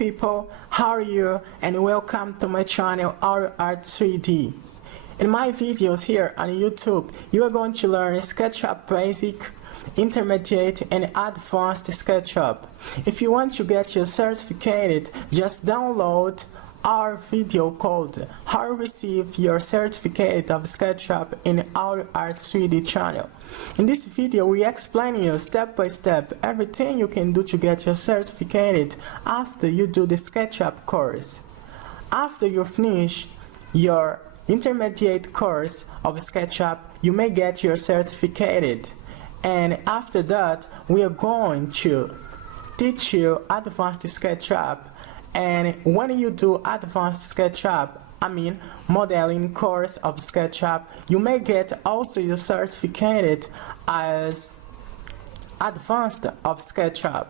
people, how are you, and welcome to my channel Art 3D. In my videos here on YouTube, you are going to learn SketchUp Basic, Intermediate and Advanced SketchUp. If you want to get your certificate, just download our video called How to Receive Your Certificate of SketchUp in our Art 3D channel. In this video, we explain you step by step everything you can do to get your certificate after you do the SketchUp course. After you finish your intermediate course of SketchUp, you may get your certificate. And after that, we are going to teach you advanced SketchUp. And when you do advanced SketchUp, modeling course of SketchUp, you may get also your certificate as advanced of SketchUp.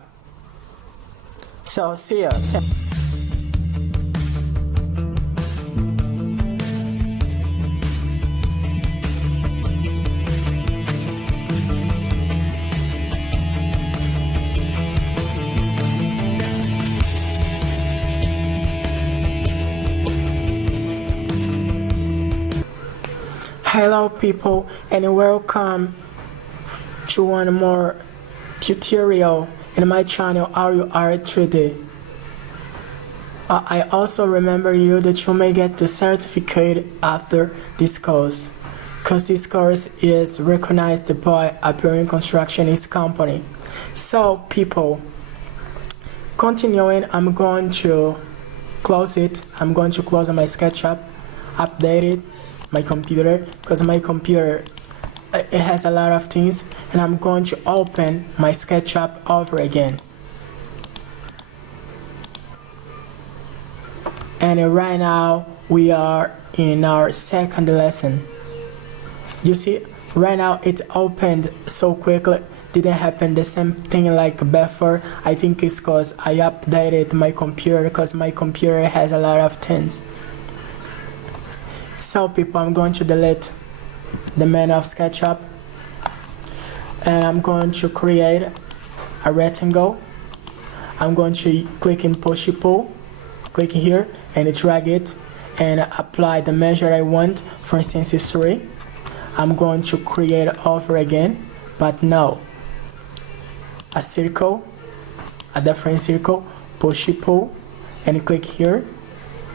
So see ya. Hello people, and welcome to one more tutorial in my channel Art 3D. I also remember you that you may get the certificate after this course, because this course is recognized by a building constructionist company. So people, continuing, I'm going to close it. I'm going to close my SketchUp, update it, my computer, because my computer it has a lot of things, and I'm going to open my SketchUp over again. And right now we are in our second lesson. You see, right now it opened so quickly. Didn't happen the same thing like before. I think it's because I updated my computer, because my computer has a lot of things. So people, I'm going to delete the menu of SketchUp, and I'm going to create a rectangle. I'm going to click in push pull, click here and drag it and apply the measure I want. For instance, it's 3. I'm going to create over again, but now a circle, a different circle, push pull and click here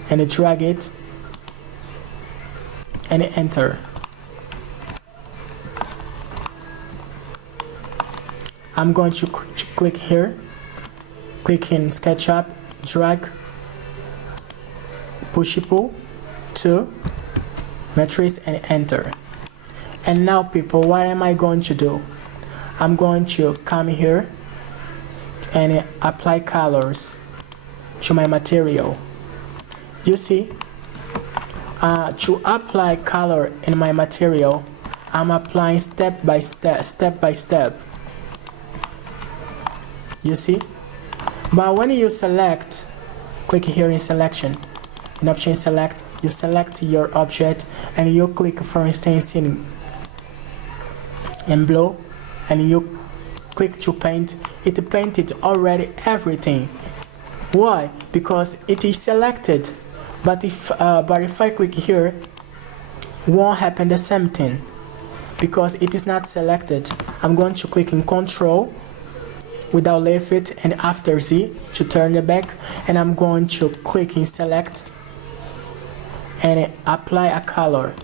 and drag it and enter. I'm going to click here, click in SketchUp, drag, push pull to matrix and enter. And now people, what am I going to do? I'm going to come here and apply colors to my material. You see, to apply color in my material, I'm applying step by step. You see? But when you select, click here in selection, in option select, you select your object and you click, for instance, in bellow, and you click to paint. It painted already everything. Why? Because it is selected. But if I click here, won't happen the same thing, because it is not selected. I'm going to click in Control without leave it, and after Z to turn it back, and I'm going to click in Select and apply a color,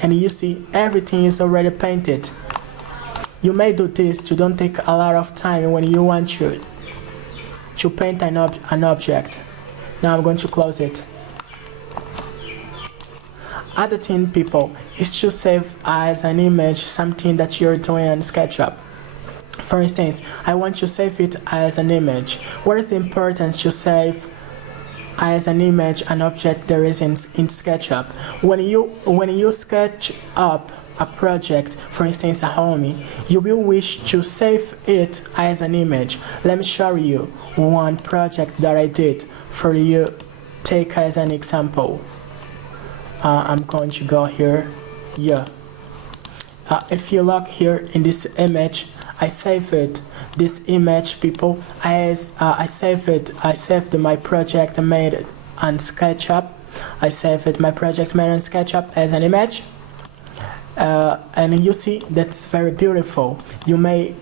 and you see everything is already painted. You may do this to don't take a lot of time when you want to paint an object. Now I'm going to close it. Other thing, people, is to save as an image something that you're doing on SketchUp. For instance, I want to save it as an image. What is the importance to save as an image an object there is in SketchUp? When you sketch up a project, for instance a home, you will wish to save it as an image. Let me show you one project that I did for you. Take as an example. I'm going to go here. If you look here in this image, I save it, this image, people, as I saved my project made on SketchUp. I saved my project made on SketchUp as an image, and you see that's very beautiful. You may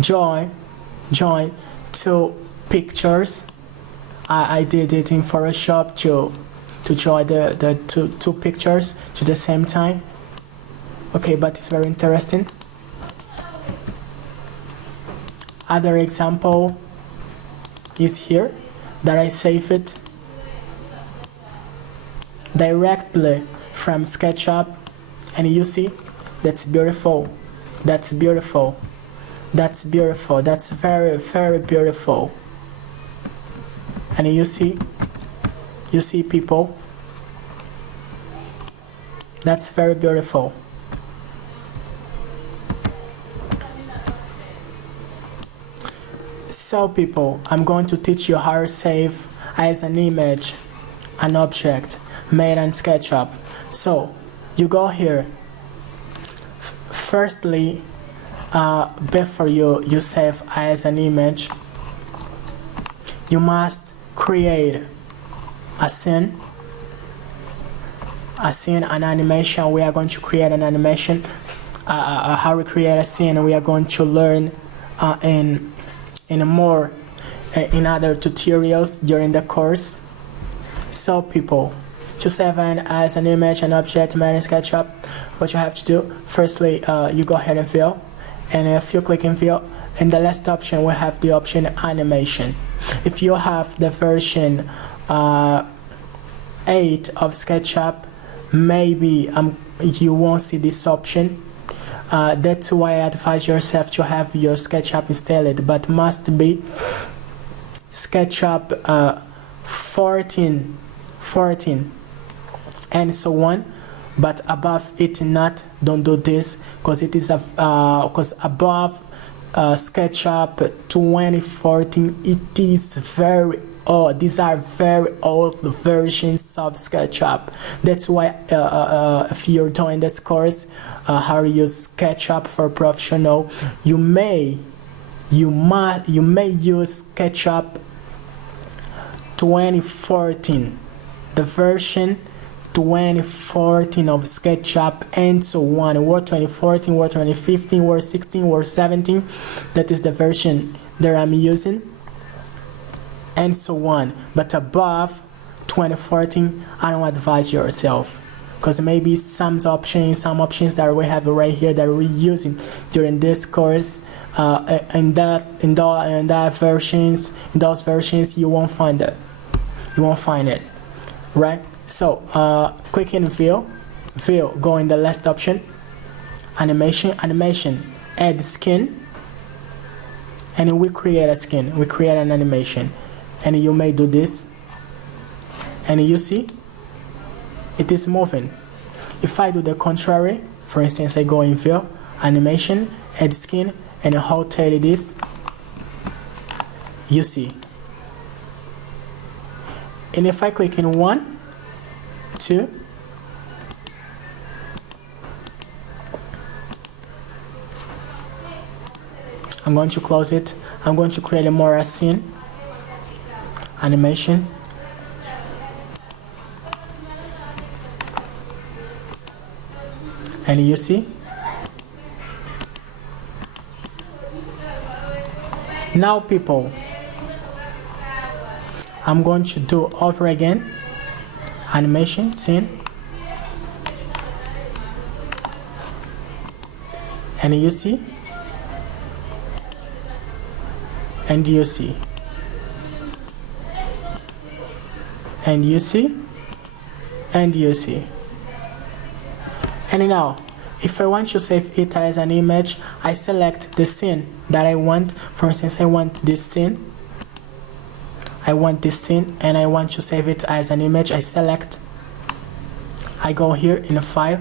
join two pictures. I did it in Photoshop to join the two pictures to the same time. Okay, but it's very interesting. Other example is here that I save it directly from SketchUp, and you see that's beautiful. That's beautiful. That's beautiful. That's very, very beautiful. And you see people, that's very beautiful. So people, I'm going to teach you how to save as an image an object made on SketchUp. So you go here. Firstly, before you save as an image, you must create a scene, an animation. We are going to create an animation. How we create a scene, we are going to learn in other tutorials during the course. So people, to save as an image, an object made in SketchUp, what you have to do, firstly, you go ahead and fill, and if you click in fill, in the last option we have the option animation. If you have the version 8 of SketchUp, maybe you won't see this option. That's why I advise yourself to have your SketchUp installed, but must be SketchUp 14 and so on, but above it not. Don't do this, because it is because above SketchUp 2014 it is very old. These are very old versions of SketchUp. That's why if you're doing this course, how to use SketchUp for professional, you may use SketchUp 2014, the version 2014 of SketchUp, and so on. Word 2014, Word 2015, Word 16, Word 17. That is the version that I'm using, and so on. But above 2014, I don't advise yourself, because maybe some options that we have right here that we're using during this course, in those versions you won't find it. You won't find it, right? So click in view, go in the last option, animation, add skin, and we create a skin, we create an animation, and you may do this, and you see it is moving. If I do the contrary, for instance, I go in view, animation, add skin, and rotate this, you see. And if I click in 1, 2, I'm going to close it. I'm going to create a more scene, animation, and you see. Now people, I'm going to do over again, animation, scene, and you see, and you see, and you see, and you see. And now, if I want to save it as an image, I select the scene that I want. For instance, I want this scene. And I want to save it as an image. I select, I go here in a file,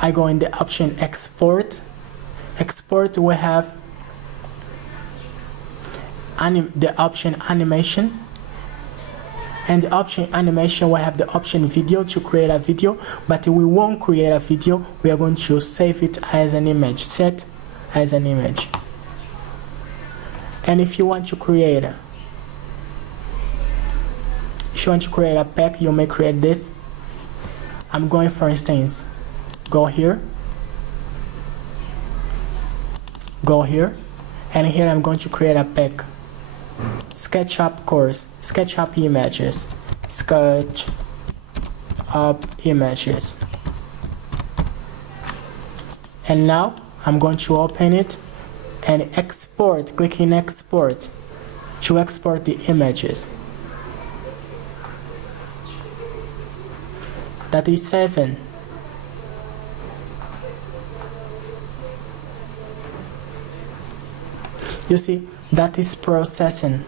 I go in the option export. We have the option animation, And the option animation, we have the option video to create a video, but we won't create a video. We are going to save it as an image, set as an image. And if you want to create a pack, you may create this. I'm going, for instance, go here, and here I'm going to create a pack. SketchUp course, SketchUp images, SketchUp images. And now I'm going to open it and export, clicking export to export the images. That is 7. You see, that is processing.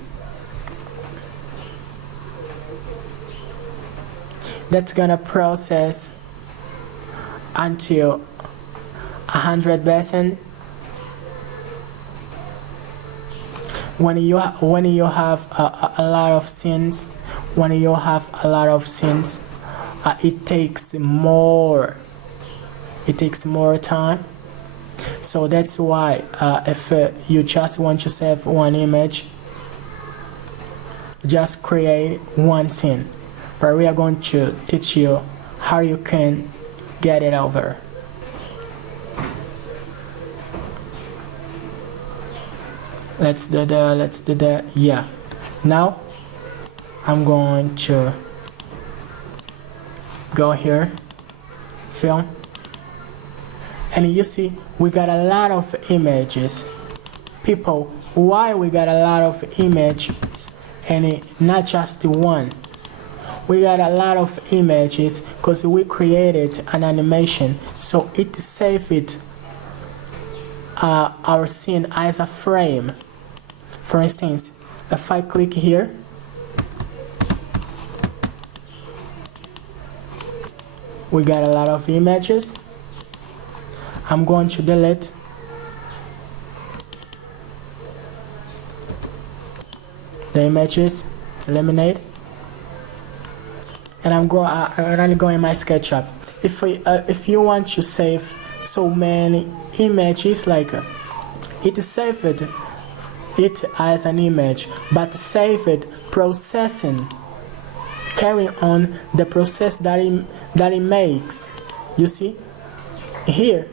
That's gonna process until 100%. When you have a lot of scenes, it takes more time. So that's why if you just want to save one image, just create one scene. But we are going to teach you how you can get it over. Let's do that. Yeah. Now I'm going to go here, film, and you see we got a lot of images. People, why we got a lot of images and not just one? We got a lot of images because we created an animation, so it saved our scene as a frame. For instance, if I click here, we got a lot of images. I'm going to delete. The images, eliminate. And I'm gonna go in my SketchUp. If you want to save so many images, like it saved it as an image, but save it processing, carry on the process that it makes. You see here,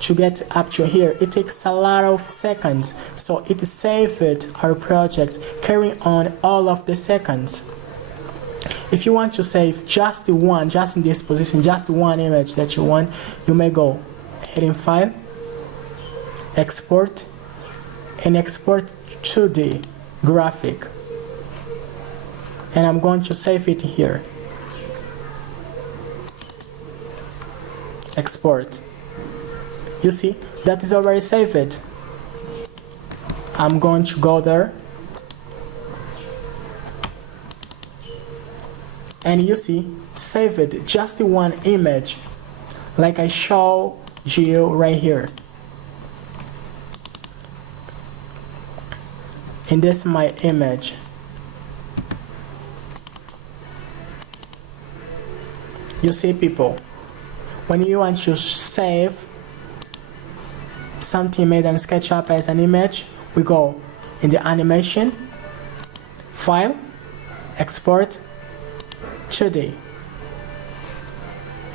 to get up to here, it takes a lot of seconds, so it saved our project, carry on all of the seconds. If you want to save just one, just in this position, just one image that you want, you may go ahead in File, Export, and export to the graphic. And I'm going to save it here. Export. You see, that is already saved. I'm going to go there. And you see, saved just one image, like I show you right here. And this is my image. You see, people, when you want to save something made in SketchUp as an image, we go in the animation, File, Export, 2D,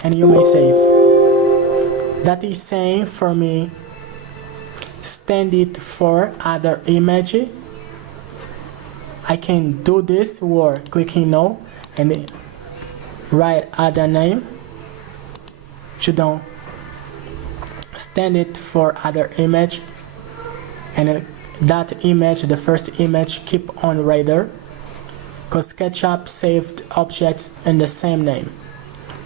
and you may save. That is saying for me, stand it for other image. I can do this or clicking no and write other name. You don't stand it for other image, and that image, the first image, keep on right there, because SketchUp saved objects in the same name.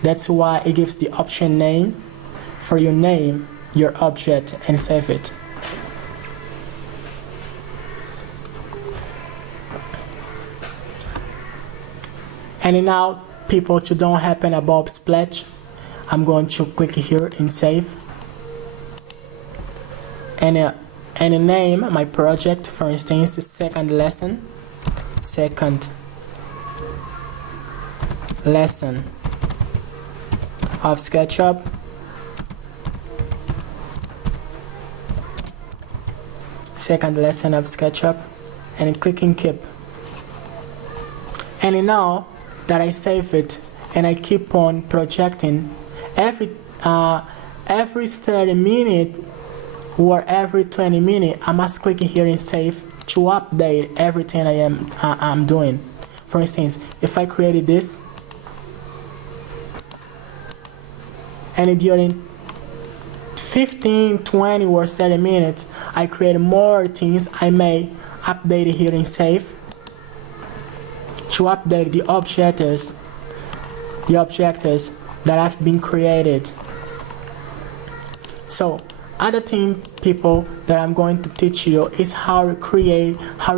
That's why it gives the option name for you name your object and save it. And now, people, to don't happen above splash, I'm going to click here and save. And name my project, for instance, second lesson. second lesson of SketchUp. Second lesson of SketchUp, and clicking keep. And now that I save it and I keep on projecting, every 30 minutes or every 20 minutes I must click here and save to update everything I'm doing. For instance, if I created this and during 15, 20 or 30 minutes I create more things, I may update it here and save to update the objects that have been created. So other thing, people, that I'm going to teach you is how to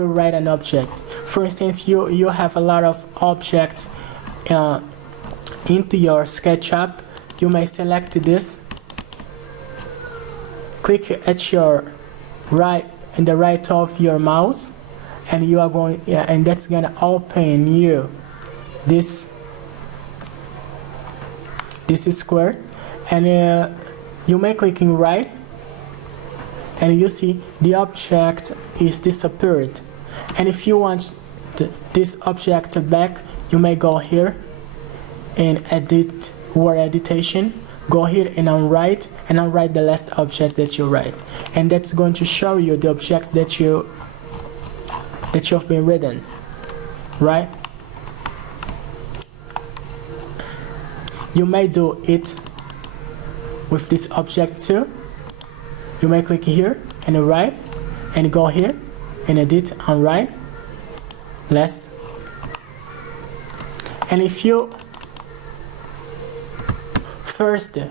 write an object. For instance, you have a lot of objects into your SketchUp. You may select this, click at your right and the right of your mouse, and you are going, and that's gonna open you this is square, and you may clicking right, and you see the object is disappeared. And if you want this object back, you may go here and edit or editation, go here and unwrite the last object that you write, and that's going to show you the object that you've been written, right? You may do it with this object too. You may click here and write, and go here and edit and write last. And if you first did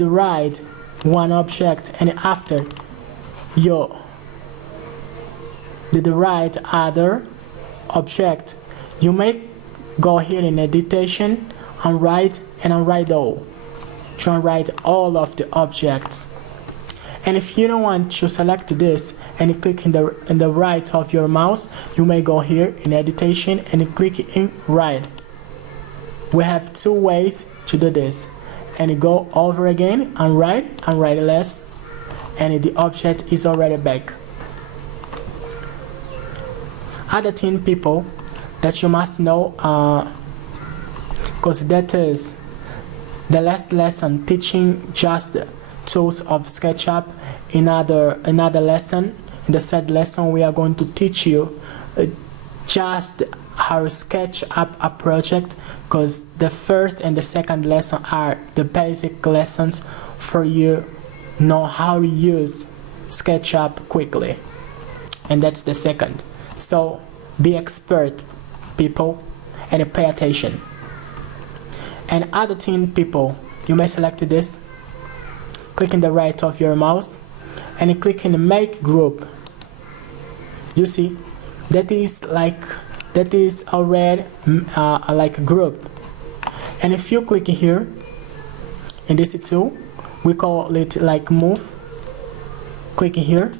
write one object and after you did write other object, you may go here in editation and write all to unwrite all of the objects. And if you don't want to select this and click in the right of your mouse, you may go here in editation and click in write. We have two ways to do this, and go over again and write less, and the object is already back. Other thing, people, that you must know, because that is the last lesson teaching just tools of SketchUp. In another lesson, in the third lesson, we are going to teach you just how to sketch up a project, because the first and the second lesson are the basic lessons for you know how to use SketchUp quickly, and that's the second. So be expert, people, and pay attention. And other thing, people, you may select this, click in the right of your mouse and click in make group. You see that is already like a group. And if you click here in this tool, we call it like move, click here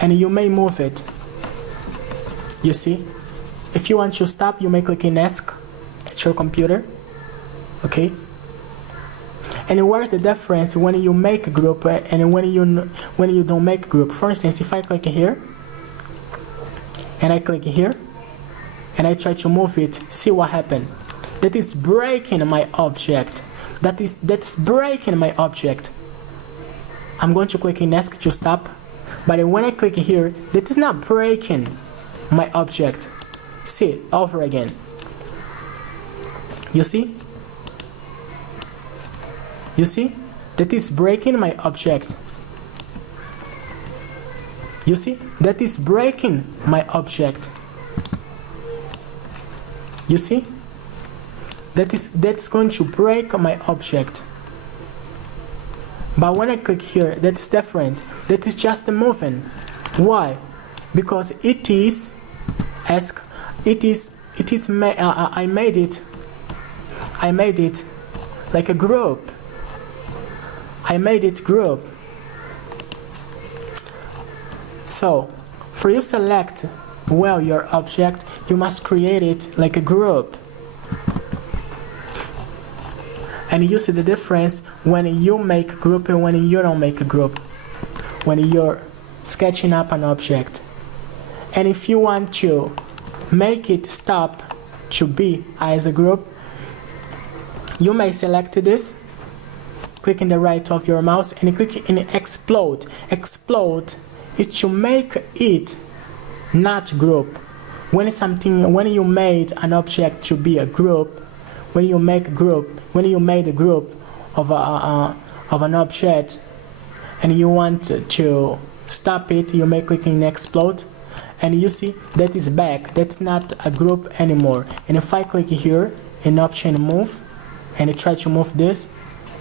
and you may move it. You see, if you want to stop, you may click in ask at your computer. Okay, and where's the difference when you make a group and when you don't make a group? For instance, if I click here and I click here and I try to move it, see what happened? That is breaking my object. That's breaking my object. I'm going to click in ask to stop, but when I click here, that is not breaking my object. See, over again. You see? You see? That is breaking my object. You see? That is breaking my object. You see? That's going to break my object. But when I click here, that's different. That is just moving. Why? Because it is I made it like a group. I made it group. So For you select well your object, you must create it like a group. And you see the difference when you make a group and when you don't make a group, when you're sketching up an object. And if you want to make it stop to be as a group, you may select this, click in the right of your mouse and click in explode. Explode is to make it not group. When you made an object to be a group, when you made a group of an object and you want to stop it, you may click in explode, and you see that is back. That's not a group anymore. And if I click here in option move and I try to move this,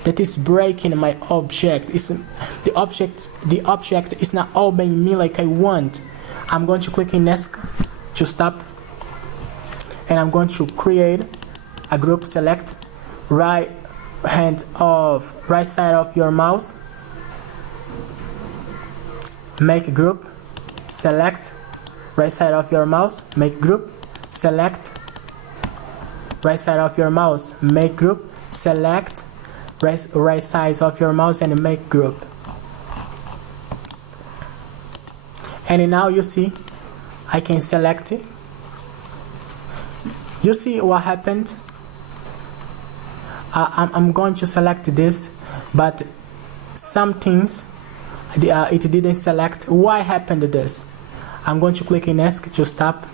that is breaking my object. The object is not obeying me like I want. I'm going to click in ESC to stop, and I'm going to create a group. Select right side of your mouse, make a group, select right side of your mouse, make group, select right side of your mouse, make group, select right side of your mouse and make group. And now you see I can select it. You see what happened? I'm going to select this, but some things it didn't select. Why happened this? I'm going to click in ESC to stop.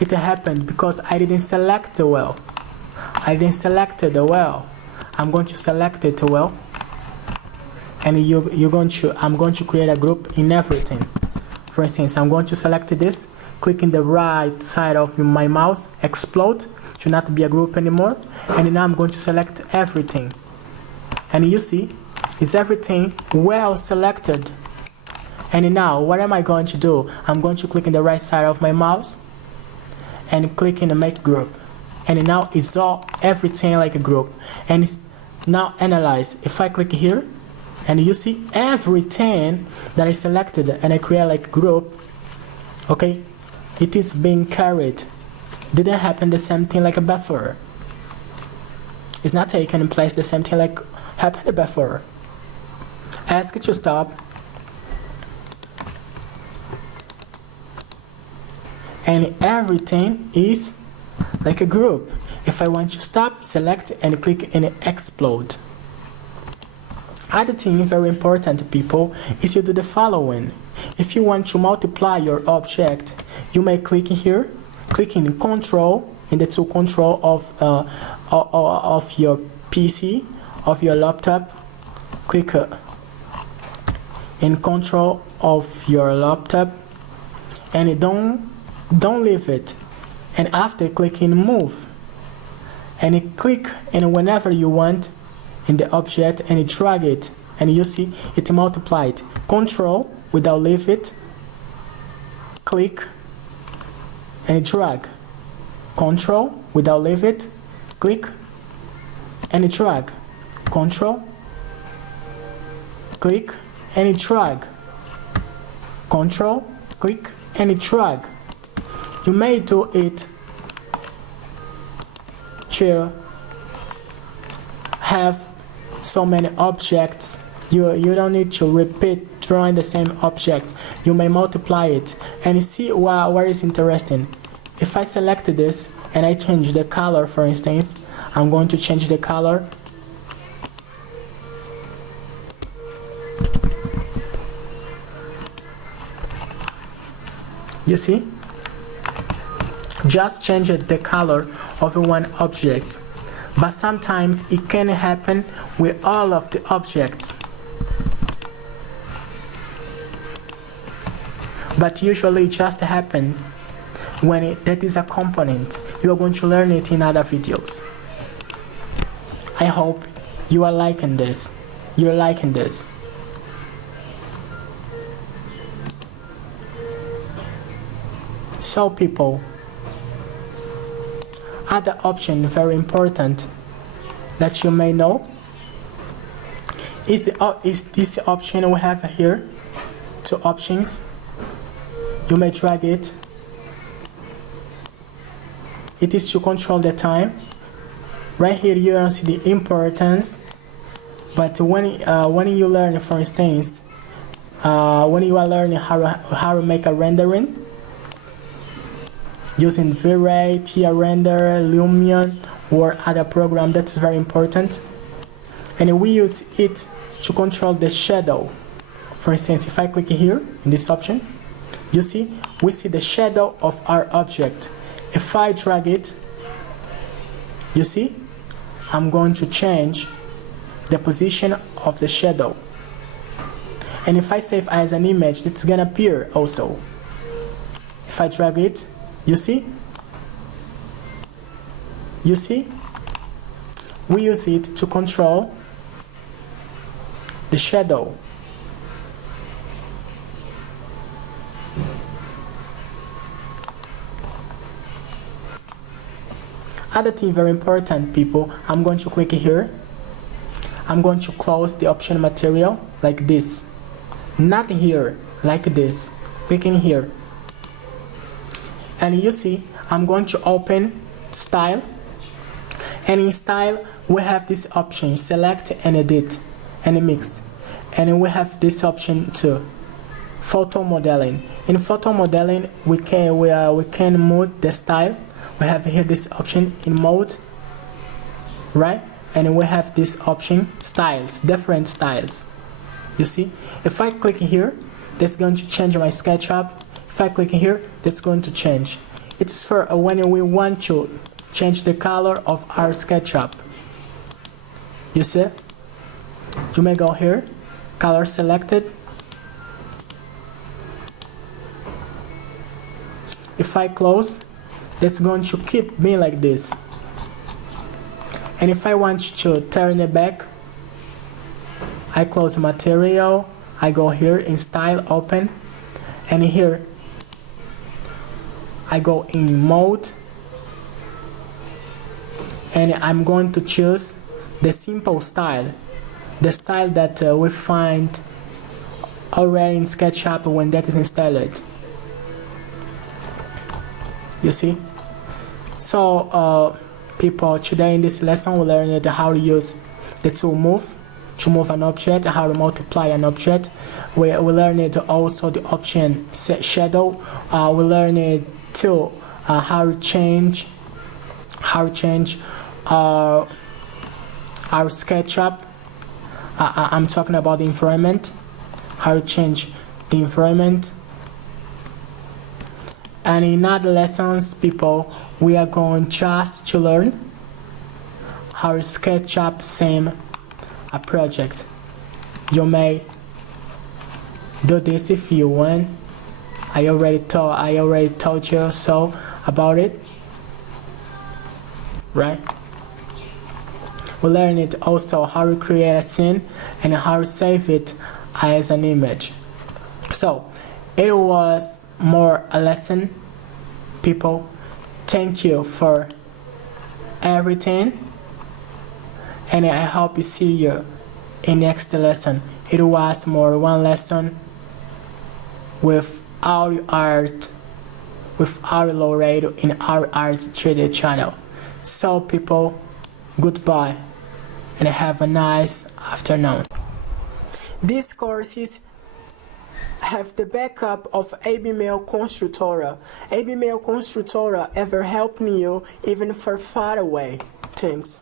It happened because I didn't select it well. I'm going to select it well, and I'm going to create a group in everything. For instance, I'm going to select this, click in the right side of my mouse, explode to not be a group anymore, and now I'm going to select everything. And you see, is everything well selected? And now what am I going to do? I'm going to click in the right side of my mouse and click in the make group, and now it's all everything like a group. And it's now analyze. If I click here and you see everything that I selected and I create like group, okay, it is being carried. Didn't happen the same thing like a before. It's not taken in place the same thing like happened before. Ask it to stop, and everything is like a group. If I want to stop, select and click in explode. Other thing very important, people, is you do the following. If you want to multiply your object, you may click here, click in control, in the tool control of your PC, of your laptop, click in control of your laptop, and don't leave it. And after clicking move, and you click and whenever you want in the object and you drag it, and you see it multiplied. Control without leave it, click and drag. Control without leave it, click and drag. Control, click and drag. Control, click and drag. You may do it to have so many objects. You don't need to repeat drawing the same object. You may multiply it and see what is interesting. If I select this and I change the color, for instance, I'm going to change the color. You see? Just change the color of one object. But sometimes it can happen with all of the objects. But usually it just happens when that is a component. You are going to learn it in other videos. I hope you are liking this. You're liking this. So people, other option very important that you may know is this option we have here. Two options. You may drag it. It is to control the time. Right here you don't see the importance, but when you learn, for instance, when you are learning how to make a rendering using V-Ray, TIA Render, Lumion, or other program, that's very important. And we use it to control the shadow. For instance, if I click here in this option, you see we see the shadow of our object. If I drag it, you see I'm going to change the position of the shadow. And if I save as an image, it's gonna appear also. If I drag it, you see we use it to control the shadow. Other thing very important, people, I'm going to click here. I'm going to close the option material like this. Not here, like this. Clicking here. And you see, I'm going to open style. And in style, we have this option, select and edit and mix. And we have this option too, photo modeling. In photo modeling, we can move the style. We have here this option in mode, right? And we have this option styles, different styles. You see, if I click here, that's going to change my SketchUp. If I click here, that's going to change. It's for when we want to change the color of our SketchUp. You see, you may go here, color selected. If I close, that's going to keep me like this. And if I want to turn it back, I close material, I go here in style, open, and here I go in mode, and I'm going to choose the simple style, the style that we find already in SketchUp when that is installed. You see? So people, today in this lesson we learned how to use the tool move to move an object, how to multiply an object. We learned also the option set shadow. We learned too how to change our SketchUp. I'm talking about the environment, how to change the environment. And in other lessons, people, we are going just to learn how to SketchUp same a project. You may do this if you want. I already told you so about it, right? We learned also how to create a scene and how to save it as an image. So it was more a lesson, people. Thank you for everything, and I hope you see you in next lesson. It was more one lesson with our art, with our Laredo in our art 3D channel. So people, goodbye and have a nice afternoon. These courses have the backup of ABmail Constructora. ABmail Constructora ever helping you even for far away. Thanks.